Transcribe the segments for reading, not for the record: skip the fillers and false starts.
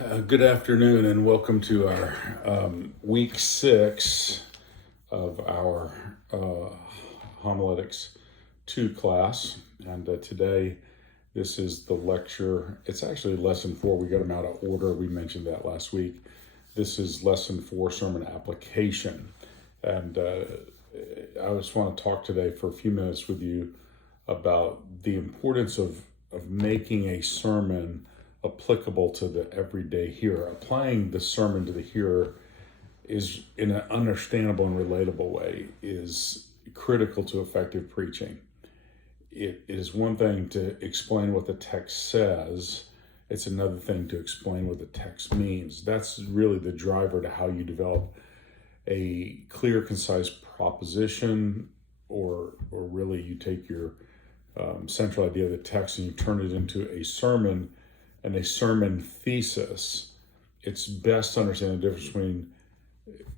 Good afternoon and welcome to our week 6 of our Homiletics 2 class. And today, this is the lecture. It's actually lesson 4. We got them out of order. We mentioned that last week. This is lesson 4, sermon application. And I just want to talk today for a few minutes with you about the importance of making a sermon applicable to the everyday hearer. Applying the sermon to the hearer is, in an understandable and relatable way, is critical to effective preaching. It is one thing to explain what the text says. It's another thing to explain what the text means. That's really the driver to how you develop a clear, concise proposition, or really you take your central idea of the text and you turn it into a sermon and a sermon thesis. It's best to understand the difference between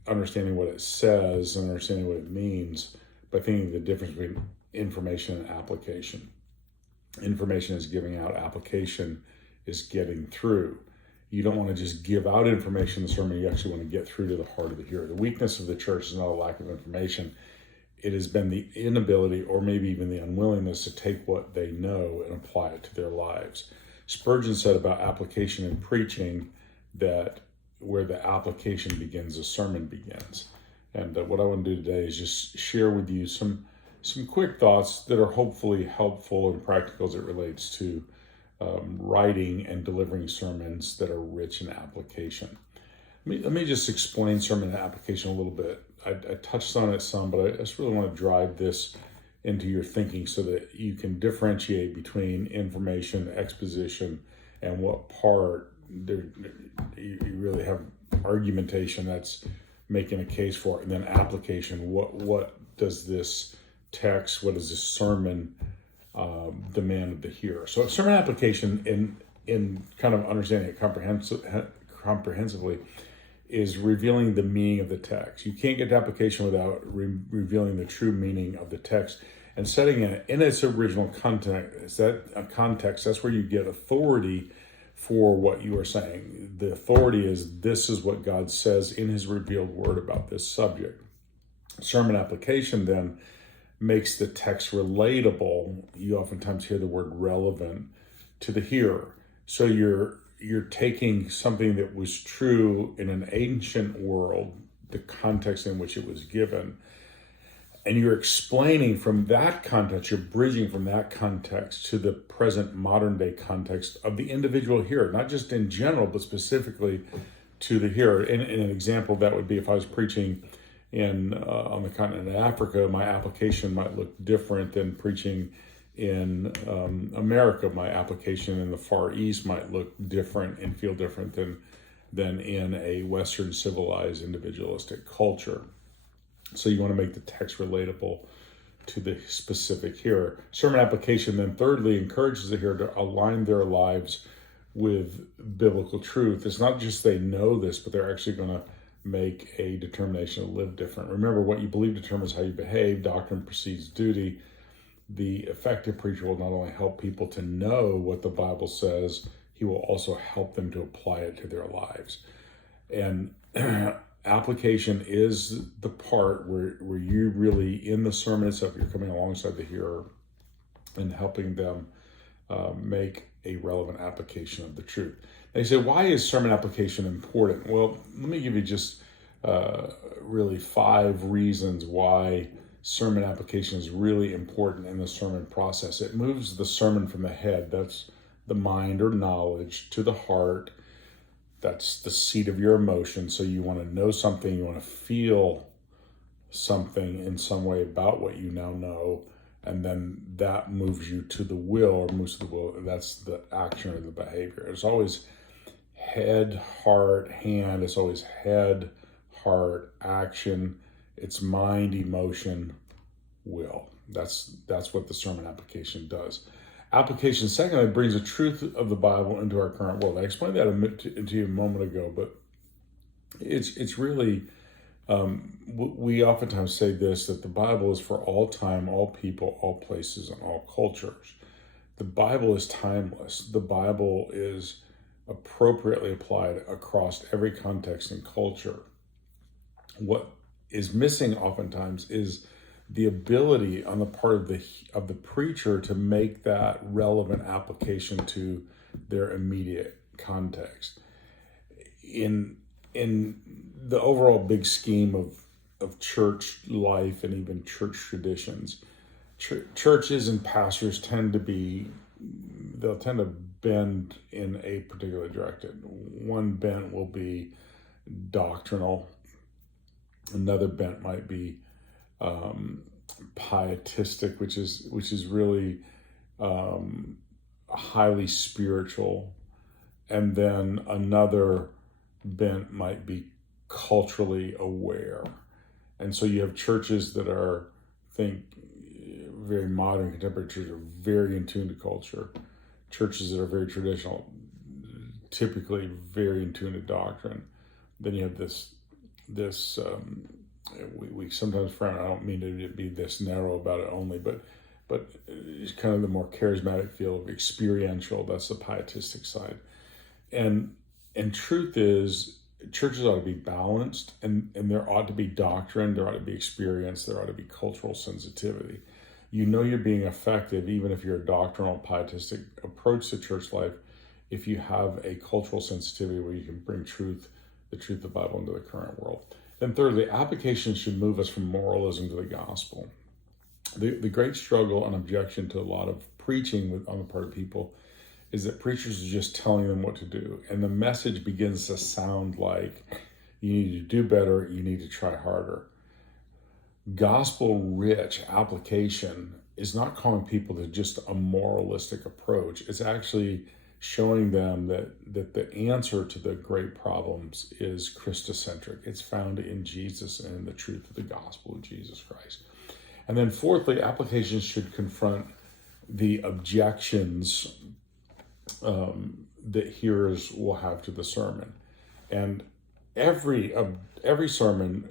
understanding what it says and understanding what it means by thinking the difference between information and application. Information is giving out, application is getting through. You don't want to just give out information in the sermon, you actually want to get through to the heart of the hearer. The weakness of the church is not a lack of information. It has been the inability, or maybe even the unwillingness, to take what they know and apply it to their lives. Spurgeon said about application in preaching that where the application begins, the sermon begins. And what I want to do today is just share with you some quick thoughts that are hopefully helpful and practical as it relates to writing and delivering sermons that are rich in application. Let me just explain sermon application a little bit. I touched on it some, but I just really want to drive this into your thinking so that you can differentiate between information, exposition, and what part you really have argumentation that's making a case for it, and then application. What does this text, what does this sermon demand of the hearer? So sermon application, in kind of understanding it comprehensively, is revealing the meaning of the text. You can't get to application without revealing the true meaning of the text and setting it in its original context. That's where you get authority for what you are saying. The authority is, this is what God says in his revealed word about this subject. Sermon application then makes the text relatable. You oftentimes hear the word relevant to the hearer. So you're taking something that was true in an ancient world, the context in which it was given, and you're explaining from that context, you're bridging from that context to the present modern day context of the individual hearer, not just in general, but specifically to the hearer. In an example, that would be if I was preaching on the continent of Africa, my application might look different than preaching in America. My application in the Far East might look different and feel different than in a Western civilized individualistic culture. So you want to make the text relatable to the specific hearer. Sermon application then thirdly encourages the hearer to align their lives with biblical truth. It's not just they know this, but they're actually going to make a determination to live different. Remember, what you believe determines how you behave. Doctrine precedes duty. The effective preacher will not only help people to know what the Bible says, he will also help them to apply it to their lives. And application is the part where you really, in the sermon itself, you're coming alongside the hearer and helping them make a relevant application of the truth. They say, why is sermon application important? Well, let me give you just really 5 reasons why sermon application is really important in the sermon process. It moves the sermon from the head, that's the mind or knowledge, to the heart, that's the seat of your emotion. So you want to know something, you want to feel something in some way about what you now know, and then that moves you to the will, or moves to the will, that's the action or the behavior. It's always head, heart, hand. It's always head, heart, action. It's mind, emotion, will. That's what the sermon application does. Application, secondly, brings the truth of the Bible into our current world. I explained that to you a moment ago, but it's really, we oftentimes say this, that the Bible is for all time, all people, all places, and all cultures. The Bible is timeless. The Bible is appropriately applied across every context and culture. What is missing oftentimes is the ability on the part of the preacher to make that relevant application to their immediate context. In the overall big scheme of church life and even church traditions, churches and pastors tend to bend in a particular direction. One bent will be doctrinal. Another bent might be pietistic, which is really highly spiritual. And then another bent might be culturally aware. And so you have churches that are, very modern contemporary churches are very in tune to culture. Churches that are very traditional, typically very in tune to doctrine. Then you have we sometimes frown. I don't mean to be this narrow about it only, but it's kind of the more charismatic feel of experiential. That's the pietistic side. And truth is, churches ought to be balanced, and there ought to be doctrine, there ought to be experience, there ought to be cultural sensitivity. You know you're being effective, even if you're a doctrinal, pietistic approach to church life, if you have a cultural sensitivity where you can bring the truth of the Bible into the current world. Then thirdly, application should move us from moralism to the gospel. The great struggle and objection to a lot of preaching on the part of people is that preachers are just telling them what to do. And the message begins to sound like, you need to do better, you need to try harder. Gospel-rich application is not calling people to just a moralistic approach. It's actually showing them that the answer to the great problems is Christocentric. It's found in Jesus and in the truth of the gospel of Jesus Christ. And then fourthly, applications should confront the objections that hearers will have to the sermon. And every sermon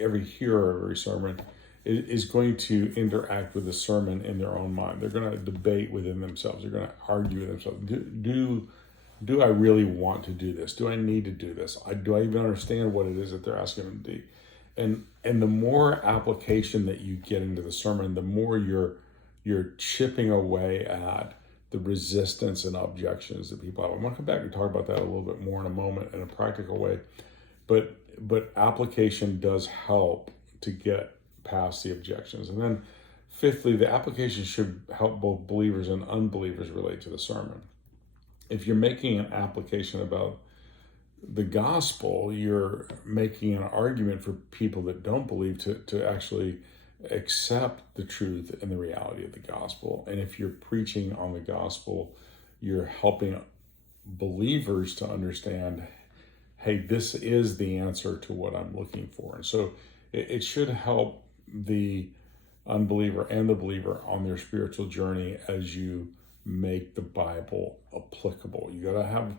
every hearer of every sermon is going to interact with the sermon in their own mind. They're going to debate within themselves. They're going to argue with themselves. Do I really want to do this? Do I need to do this? Do I even understand what it is that they're asking them to do? And the more application that you get into the sermon, the more you're chipping away at the resistance and objections that people have. I'm going to come back and talk about that a little bit more in a moment in a practical way. But application does help to get past the objections. And then fifthly, the application should help both believers and unbelievers relate to the sermon. If you're making an application about the gospel, you're making an argument for people that don't believe to actually accept the truth and the reality of the gospel. And if you're preaching on the gospel, you're helping believers to understand, hey, this is the answer to what I'm looking for. And so it should help the unbeliever and the believer on their spiritual journey as you make the Bible applicable. You got to have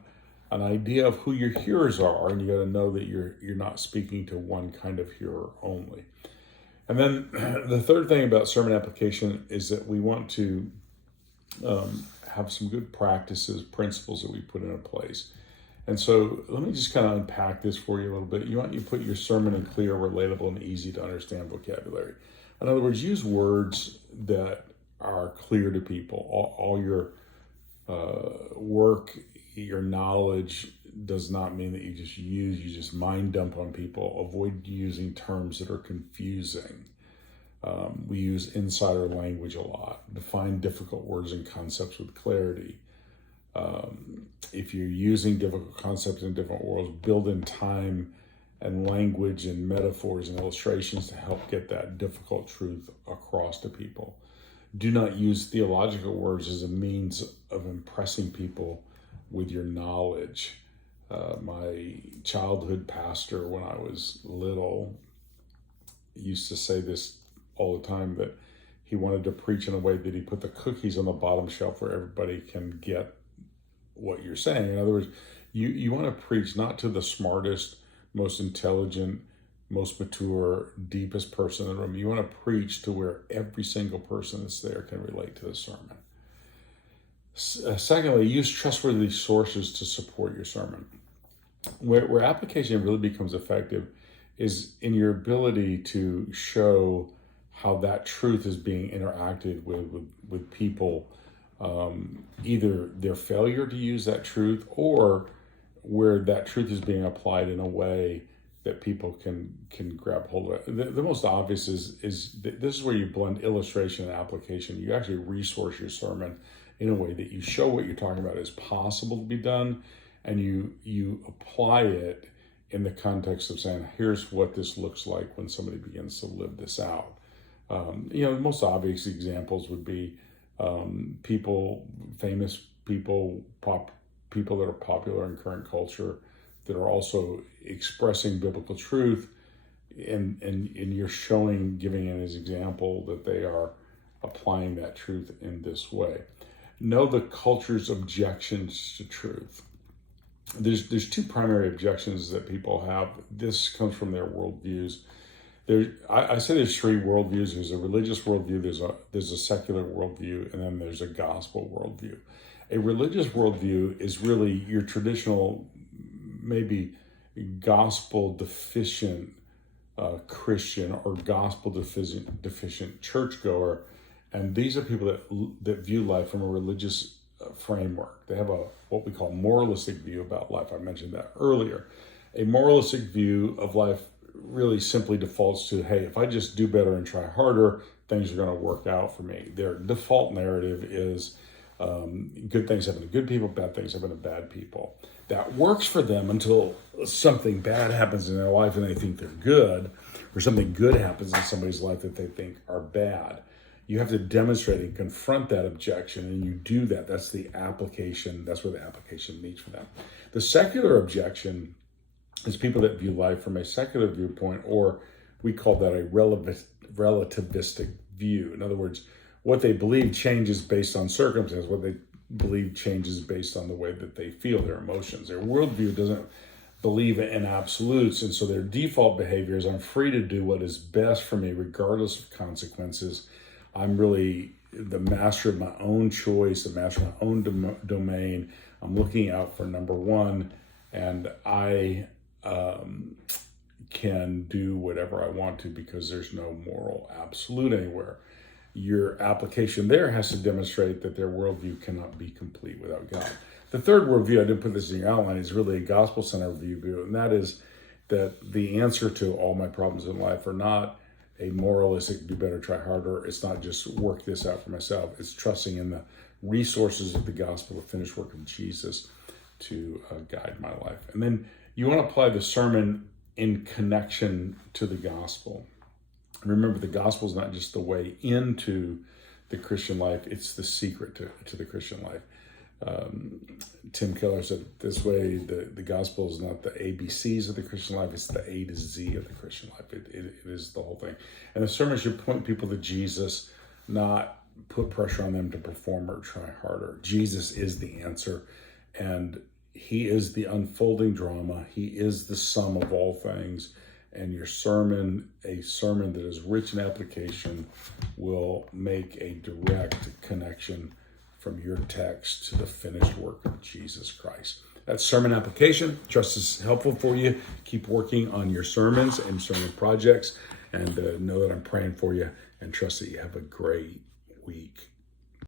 an idea of who your hearers are, and you got to know that you're not speaking to one kind of hearer only. And then the third thing about sermon application is that we want to have some good practices, principles that we put into place. And so let me just kind of unpack this for you a little bit. You want to put your sermon in clear, relatable, and easy to understand vocabulary. In other words, use words that are clear to people. All your work, your knowledge does not mean that you just mind dump on people. Avoid using terms that are confusing. We use insider language a lot. Define difficult words and concepts with clarity. If you're using difficult concepts in different worlds, build in time and language and metaphors and illustrations to help get that difficult truth across to people. Do not use theological words as a means of impressing people with your knowledge. My childhood pastor, when I was little, used to say this all the time, that he wanted to preach in a way that he put the cookies on the bottom shelf where everybody can get what you're saying. In other words, you want to preach not to the smartest, most intelligent, most mature, deepest person in the room. You want to preach to where every single person that's there can relate to the sermon. Secondly, use trustworthy sources to support your sermon. Where application really becomes effective is in your ability to show how that truth is being interacted with people, either their failure to use that truth or where that truth is being applied in a way that people can grab hold of it. The most obvious is this is where you blend illustration and application. You actually resource your sermon in a way that you show what you're talking about is possible to be done, and you apply it in the context of saying, here's what this looks like when somebody begins to live this out. The most obvious examples would be famous people, people that are popular in current culture that are also expressing biblical truth, and you're giving it as example that they are applying that truth in this way. Know the culture's objections to truth. There's two primary objections that people have. This comes from their worldviews. I say there's three worldviews. There's a religious worldview, there's a secular worldview, and then there's a gospel worldview. A religious worldview is really your traditional, maybe gospel deficient Christian or gospel deficient churchgoer, and these are people that view life from a religious framework. They have what we call moralistic view about life. I mentioned that earlier. A moralistic view of life really simply defaults to, hey, if I just do better and try harder, things are going to work out for me. Their default narrative is good things happen to good people, bad things happen to bad people. That works for them until something bad happens in their life and they think they're good, or something good happens in somebody's life that they think are bad. You have to demonstrate and confront that objection, and you do that. That's the application. That's where the application meets for them. The secular objection is people that view life from a secular viewpoint, or we call that a relativistic view. In other words, what they believe changes based on circumstance. What they believe changes based on the way that they feel, their emotions. Their worldview doesn't believe in absolutes, and so their default behavior is, I'm free to do what is best for me regardless of consequences. I'm really the master of my own choice, the master of my own domain. I'm looking out for number one, and I can do whatever I want to because there's no moral absolute anywhere. Your application there has to demonstrate that their worldview cannot be complete without God. The third worldview, I didn't put this in your outline, is really a gospel-centered view, and that is that the answer to all my problems in life are not a moralistic, do better, try harder. It's not just work this out for myself. It's trusting in the resources of the gospel, the finished work of Jesus to guide my life. And then you want to apply the sermon in connection to the gospel. Remember, the gospel is not just the way into the Christian life, it's the secret to the Christian life. Tim Keller said it this way, the gospel is not the ABCs of the Christian life, it's the A to Z of the Christian life. It is the whole thing. And the sermon should point people to Jesus, not put pressure on them to perform or try harder. Jesus is the answer, and he is the unfolding drama. He is the sum of all things. And your sermon, a sermon that is rich in application, will make a direct connection from your text to the finished work of Jesus Christ. That's sermon application. Trust is helpful for you. Keep working on your sermons and sermon projects, and know that I'm praying for you, and trust that you have a great week.